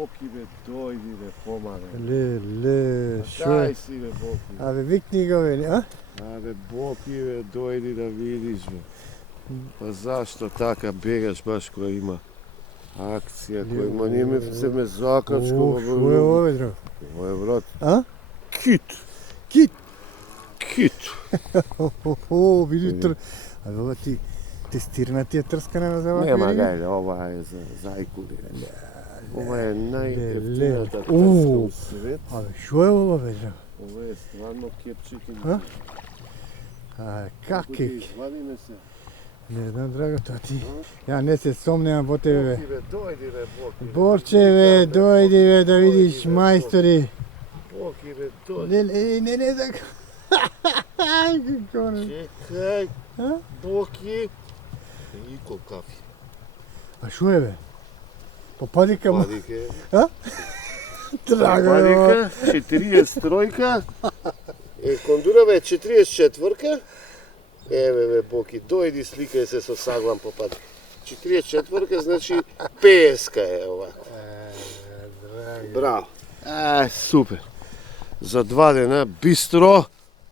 Боки бе, дојди бе, помаге. Ле, шо Дај е? си бе, Боки. Абе, викни го, бе, а? Абе, Боки бе, дојди да видиш бе. Па зашто така бегаш баш кој има акција, кој има, ние ме закачкува. Шо е ова, дро? Ова е, брат, А? кит. Кит? Кит. Види Абе, ова ти тестирна ти е трскана за вака? Нема риби? гајле, ова е за зајкули. Ова е најефтината Леле. трска у свет. Абе, шо е ова, бе, дро? Ова е стварно кепчики. А? Как Ако е? ќе извадиме се. Не знам, драго, тоа ти. Ја не се сомневам по тебе, бе. Боки бе, дојди бе, Боки. Борче, бе, дојди, бе, да видиш мајстори. Боки бе, дојди. Не, така. Како не? Чекај, А? Боки. И кол кафи. А шо е, бе? Попадика му. Падике. Драго, бе. Падика, 43-ка. Кондура бе, 44-ка. Еве бе, Боки, дојди сликај се со саглам по пат. 44-ка, значи 50-ка е ова. Браво. Супер. За 2 дена бистро.